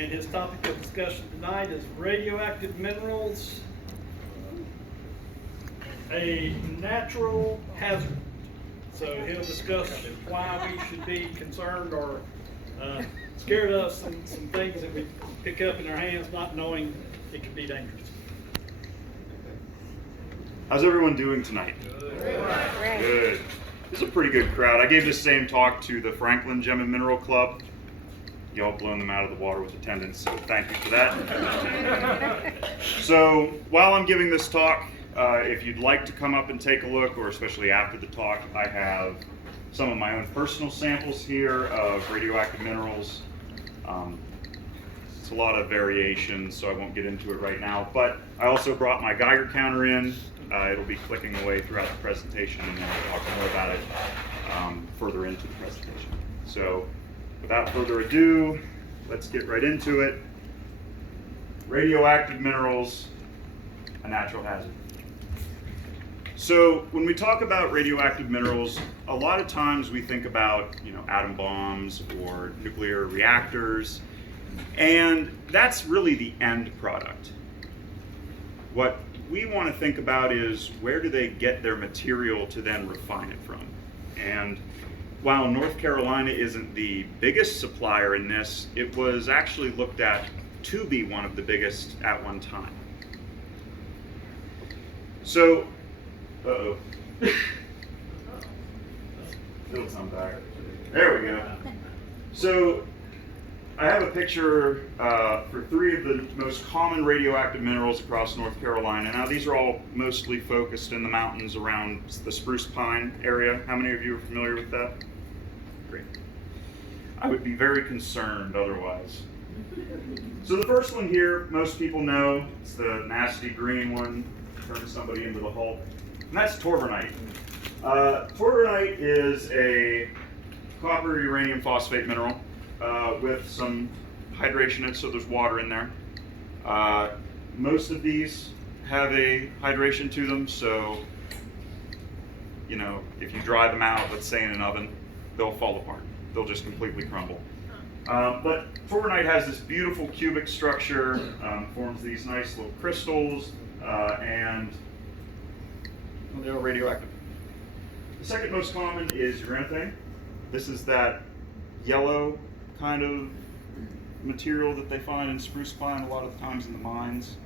and his topic of discussion tonight is radioactive minerals, a natural hazard. So he'll discuss why we should be concerned or scared of some things that we pick up in our hands, not knowing it could be dangerous. How's everyone doing tonight? Good. This is a pretty good crowd. I gave this same talk to the Franklin Gem Mineral Club. Y'all blown them out of the water with attendance, so thank you for that. So while I'm giving this talk, if you'd like to come up and take a look, or especially after the talk, I have some of my own personal samples here of radioactive minerals. It's a lot of variation, so I won't get into it right now, but I also brought my Geiger counter in. It'll be clicking away throughout the presentation, and I'll talk more about it further into the presentation. So without further ado, let's get right into it. Radioactive minerals, a natural hazard. So when we talk about radioactive minerals, a lot of times we think about, atom bombs or nuclear reactors, and that's really the end product. What we want to think about is, where do they get their material to then refine it from? And while North Carolina isn't the biggest supplier in this, it was actually looked at to be one of the biggest at one time. So, it'll come back. There we go. So, I have a picture for 3 of the most common radioactive minerals across North Carolina. Now, these are all mostly focused in the mountains around the spruce pine area. How many of you are familiar with that? Great. I would be very concerned otherwise. So the first one here, most people know. It's the nasty green one, turns somebody into the Hulk. And that's torvernite. Torvernite is a copper uranium phosphate mineral with some hydration in it, so there's water in there. Most of these have a hydration to them, so if you dry them out, let's say in an oven, they'll fall apart. They'll just completely crumble. But torvernite has this beautiful cubic structure, forms these nice little crystals, and they're radioactive. The second most common is uranethane. This is that yellow kind of material that they find in spruce pine a lot of times in the mines.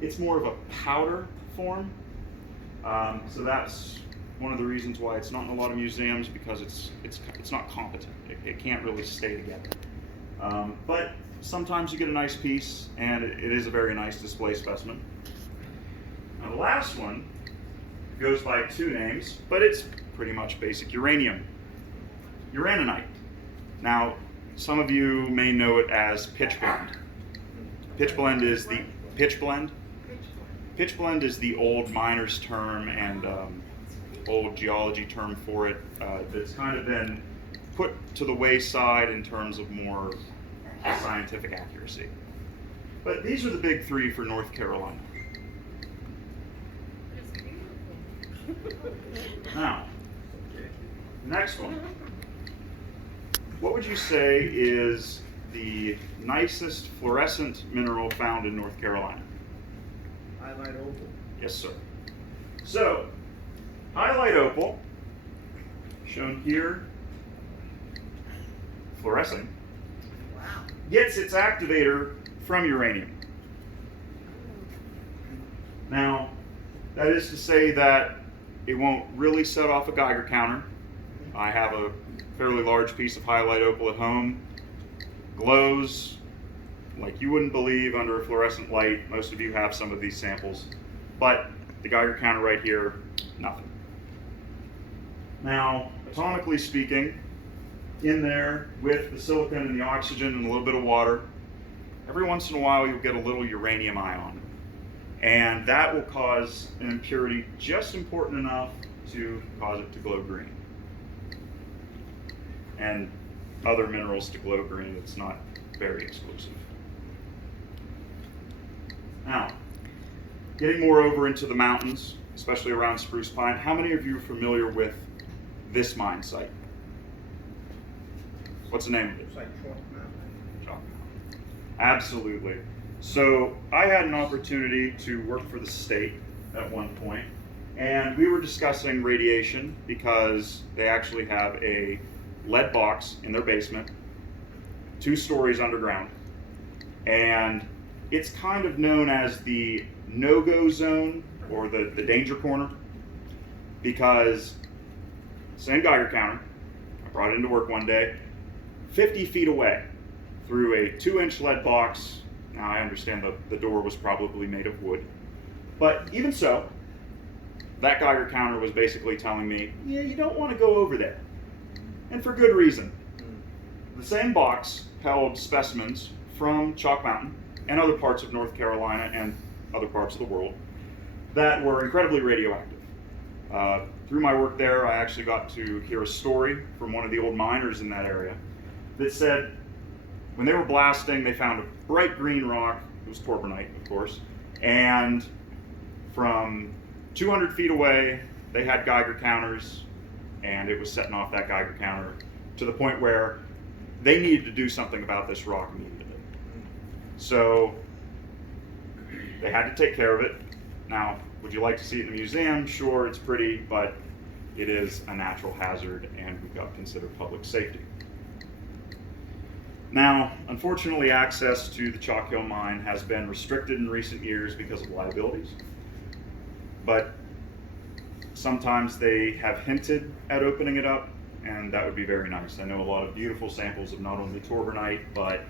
It's more of a powder form, so that's one of the reasons why it's not in a lot of museums, because it's not competent. It can't really stay together. But sometimes you get a nice piece, and it is a very nice display specimen. Now the last one goes by 2 names, but it's pretty much basic uranium. Uraninite. Now, some of you may know it as pitchblende. Pitchblende is the old miner's term and old geology term for it that's kind of been put to the wayside in terms of more scientific accuracy. But these are the big 3 for North Carolina. Now, next one. What would you say is the nicest fluorescent mineral found in North Carolina? Highlight opal. Yes, sir. So, highlight opal, shown here, fluorescing, gets its activator from uranium. Now, that is to say that it won't really set off a Geiger counter. I have a fairly large piece of highlight opal at home. Glows like you wouldn't believe under a fluorescent light. Most of you have some of these samples. But the Geiger counter right here, nothing. Now, atomically speaking, in there with the silicon and the oxygen and a little bit of water, every once in a while you'll get a little uranium ion. And that will cause an impurity just important enough to cause it to glow green. And other minerals to glow green, it's not very exclusive. Now, getting more over into the mountains, especially around Spruce Pine, how many of you are familiar with this mine site? What's the name of it? It's like Chalk Mountain. Chalk Mountain. Absolutely. So I had an opportunity to work for the state at one point, and we were discussing radiation because they actually have a lead box in their basement, 2 stories underground, and it's kind of known as the no-go zone or the danger corner because same Geiger counter, I brought it into work one day, 50 feet away through a 2-inch lead box. Now I understand the door was probably made of wood, but even so, that Geiger counter was basically telling me, yeah, you don't want to go over there. And for good reason. The same box held specimens from Chalk Mountain and other parts of North Carolina and other parts of the world that were incredibly radioactive. Through my work there, I actually got to hear a story from one of the old miners in that area that said when they were blasting, they found a bright green rock. It was torbanite, of course, and from 200 feet away, they had Geiger counters, and it was setting off that Geiger counter to the point where they needed to do something about this rock immediately. So they had to take care of it. Now, would you like to see it in the museum? Sure, it's pretty, but it is a natural hazard, and we've got to consider public safety. Now, unfortunately, access to the Chalk Hill mine has been restricted in recent years because of liabilities. But sometimes they have hinted at opening it up, and that would be very nice. I know a lot of beautiful samples of not only torbanite, but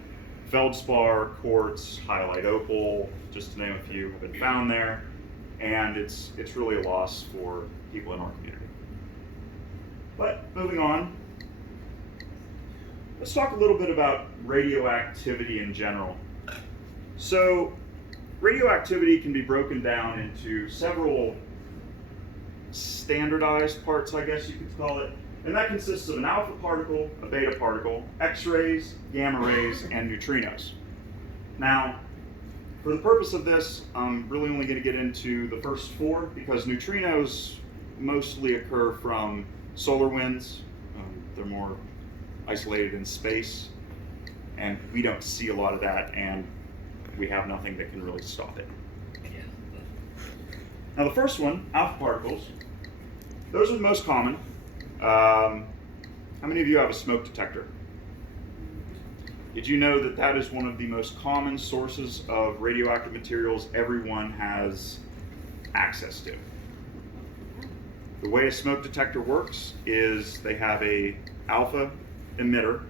feldspar, quartz, highlight opal, just to name a few, have been found there, and it's really a loss for people in our community. But moving on, let's talk a little bit about radioactivity in general. So radioactivity can be broken down into several standardized parts, I guess you could call it, and that consists of an alpha particle, a beta particle, X-rays, gamma rays, and neutrinos. Now, for the purpose of this, I'm really only going to get into the first 4 because neutrinos mostly occur from solar winds. They're more isolated in space, and we don't see a lot of that, and we have nothing that can really stop it. Now the first one, alpha particles, those are the most common. How many of you have a smoke detector? Did you know that that is one of the most common sources of radioactive materials everyone has access to? The way a smoke detector works is they have a alpha emitter,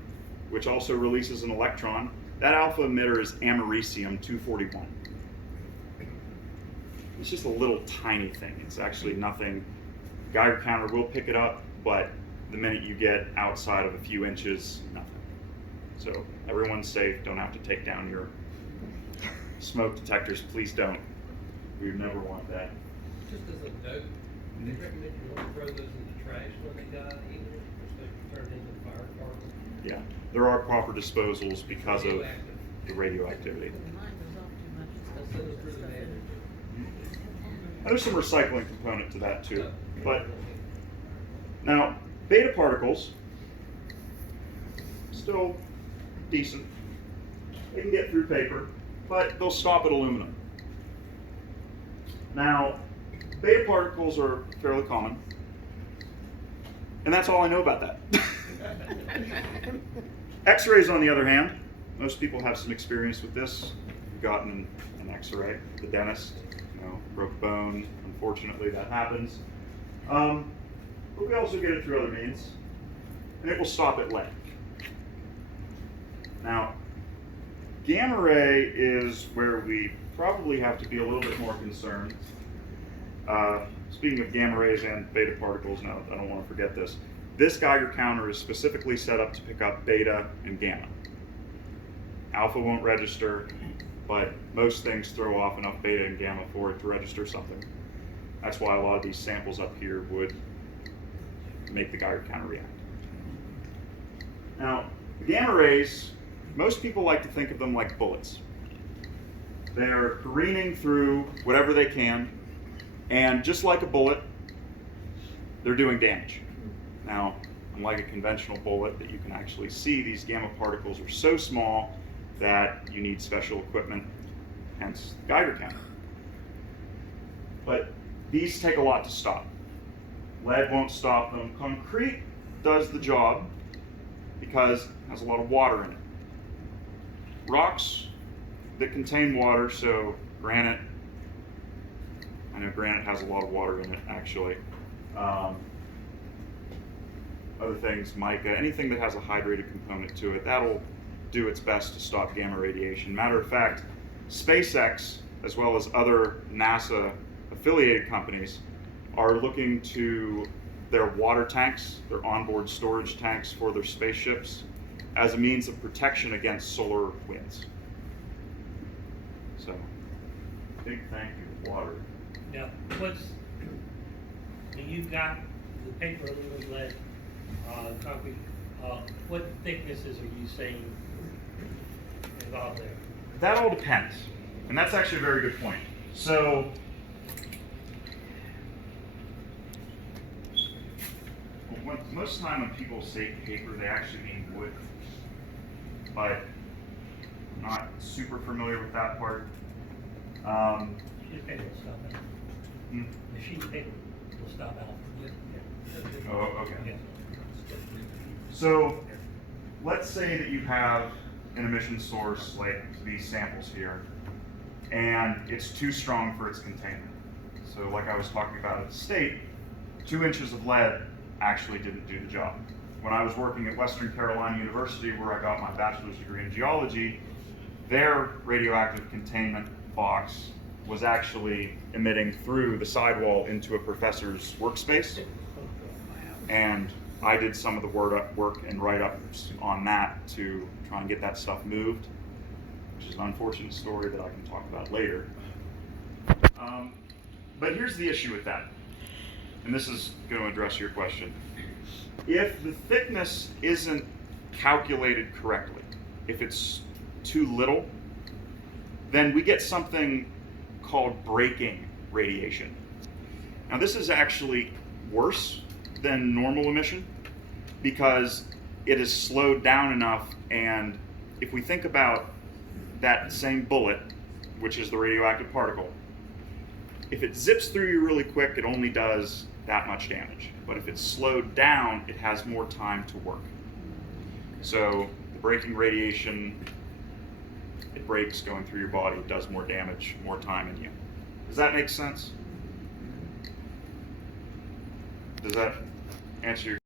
which also releases an electron. That alpha emitter is americium-241. It's just a little tiny thing. It's actually nothing. Geiger counter will pick it up, but the minute you get outside of a few inches, nothing. So everyone's safe. Don't have to take down your smoke detectors. Please don't. We would never want that. Just as a note, they recommend you don't throw those in the trash when they die either, because they turn into fire department. Yeah, there are proper disposals because of Radioactive. the radioactivity. That's really bad. And there's some recycling component to that too. But now, beta particles, still decent. They can get through paper, but they'll stop at aluminum. Now, beta particles are fairly common, and that's all I know about that. X-rays, on the other hand, most people have some experience with this. You've gotten an X-ray, the dentist, broke a bone. Unfortunately, that happens. But we also get it through other means, and it will stop at lead. Now, gamma ray is where we probably have to be a little bit more concerned. Speaking of gamma rays and beta particles, now I don't want to forget this. This Geiger counter is specifically set up to pick up beta and gamma. Alpha won't register, but most things throw off enough beta and gamma for it to register something. That's why a lot of these samples up here would make the Geiger counter react. Now, the gamma rays, most people like to think of them like bullets. They're careening through whatever they can, and just like a bullet, they're doing damage. Now, unlike a conventional bullet that you can actually see, these gamma particles are so small that you need special equipment, hence the Geiger counter. But these take a lot to stop. Lead won't stop them. Concrete does the job because it has a lot of water in it. Rocks that contain water, so granite, I know granite has a lot of water in it actually. Other things, mica, anything that has a hydrated component to it, that'll do its best to stop gamma radiation. Matter of fact, SpaceX, as well as other NASA affiliated companies, are looking to their water tanks, their onboard storage tanks for their spaceships, as a means of protection against solar winds. So, big thank you to water. Now, and you've got the paper aluminum lead, concrete, what thicknesses are you saying involved there? That all depends, and that's actually a very good point. So, most of the time when people say paper, they actually mean wood, but I'm not super familiar with that part. Sheet of paper will stop out. Hmm? The sheet of paper will stop out. Oh, okay. Yeah. So, let's say that you have an emission source like these samples here, and it's too strong for its containment. So, like I was talking about at the state, 2 inches of lead actually didn't do the job. When I was working at Western Carolina University, where I got my bachelor's degree in geology, their radioactive containment box was actually emitting through the sidewall into a professor's workspace. And I did some of the work and write-ups on that to try and get that stuff moved, which is an unfortunate story that I can talk about later. But here's the issue with that, and this is going to address your question. If the thickness isn't calculated correctly, if it's too little, then we get something called breaking radiation. Now this is actually worse than normal emission because it is slowed down enough, and if we think about that same bullet, which is the radioactive particle, if it zips through you really quick, it only does that much damage. But if it's slowed down, it has more time to work. So the breaking radiation, it breaks going through your body, it does more damage, more time in you. Does that make sense? Does that answer your